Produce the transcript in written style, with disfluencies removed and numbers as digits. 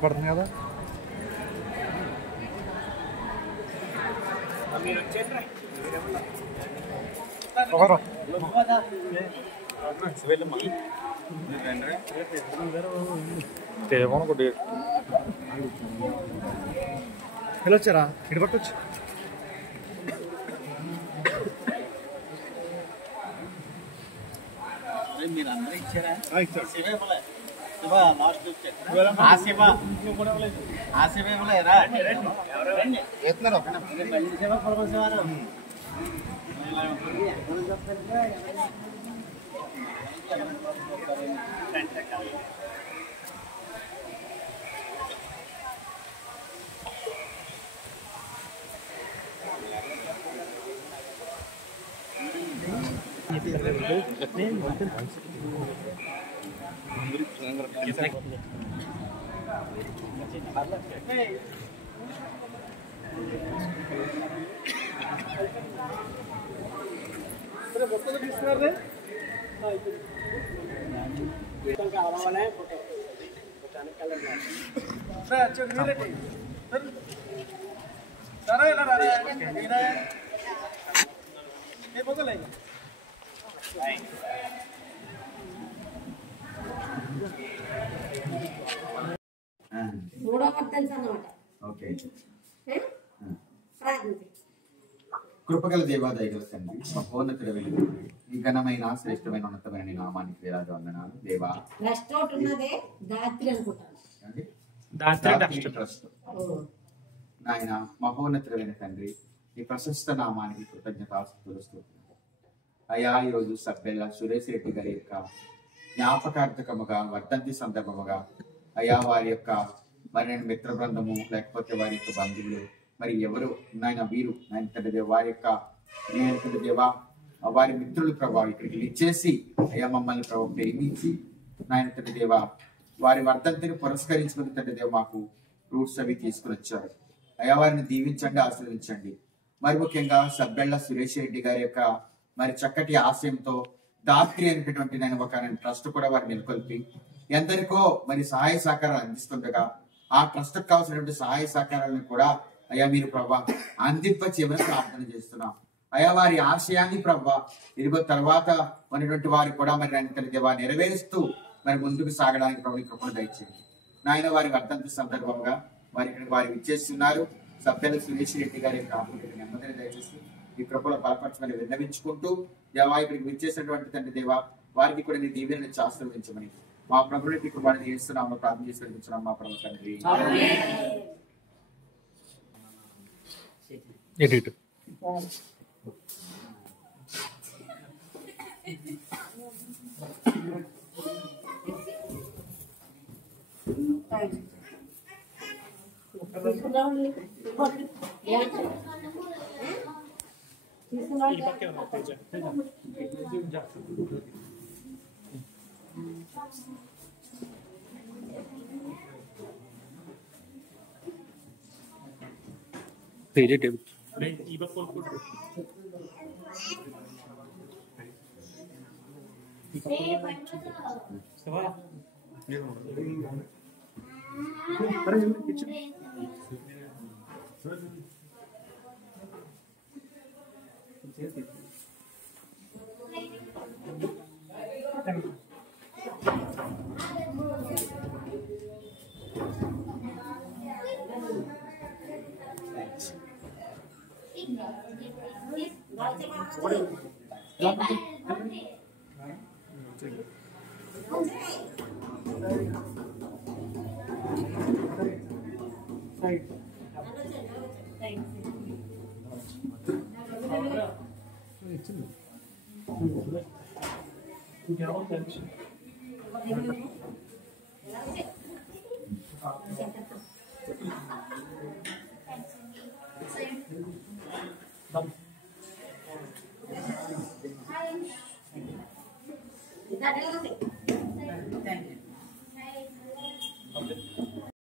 పడుతుంది కదా వెళ్ళొచ్చారా ఇటు పట్టొచ్చు మీరు అందరూ ఇచ్చారా కృపగల దేవాదయగల తండ్రి మహోన్నతుల వెలుగు ఈ ఘనమైన శ్రేష్టమైన ఉన్నతమైన నామానికి వేలాది వందనాలు దేవా. ట్రస్ట్ నాయన మహోన్నతులైన తండ్రి ఈ ప్రశస్త నామానికి కృతజ్ఞతాస్తుతులు స్తుతులు. అయా ఈరోజు సబ్బెల్ల సురేష్ రెడ్డి గారి యొక్క జ్ఞాపకార్థకముగా వర్ధంతి సందర్భముగా అయా వారి యొక్క మరి మిత్ర బృందము లేకపోతే వారి యొక్క బంధువులు మరి ఎవరు నాయన వీరు నాయన తండ్రి వారి యొక్క దేవా వారి మిత్రులు ప్రభావ ఇక్కడికి ఇచ్చేసి అయ్యా మమ్మల్ని ప్రభావ ప్రేమించి నాయన తండ్రి దేవా వారి వర్ధంతిని పురస్కరించుకుని తండ్రి దేవ మాకు ఫ్రూట్స్ అవి తీసుకుని వచ్చారు. అయ్యా వారిని దీవించండి, ఆశీర్వదించండి. మరి ముఖ్యంగా సబ్బెళ్ళ సురేష్ రెడ్డి గారి యొక్క మరి చక్కటి ఆశయంతో దాత్రి అనేటటువంటి నేను ఒక ట్రస్ట్ కూడా వారిని నెలకొల్పి ఎందరికో మరి సహాయ సహకారాలు అందిస్తుండగా ఆ ట్రస్ట్ కు కావాల్సినటువంటి సహాయ సహకారాలను కూడా అయ్యా మీరు ప్రభా అందింపచేయమని ప్రార్థన చేస్తున్నాం. అయా వారి ఆశయాన్ని ప్రభా ఇదిగో తర్వాత ఉన్నటువంటి వారి కూడా మరి దేవా నెరవేరుస్తూ మరి ముందుకు సాగడానికి ప్రభు కృపను దయచేయండి నాయన. వారి వర్ధంతి సందర్భంగా వారి విచ్చేస్తున్నారు సభ్యులు సురేష్ రెడ్డి గారి యొక్క ఆత్మీయతని నెమ్మదిని దయచేసి ఈ కృపలో బలపరచమని విన్నవించుకుంటూ దేవా ఇక్కడికి విచ్చేసినటువంటి తండ్రి దేవా వారికి కూడా నీ దీవెనని ఆశీర్వదించమని మా ప్రభుని కృపని చేస్తున్నాము ప్రార్థన చేస్తున్నాం మా ప్రభు తండ్రి. Kita ada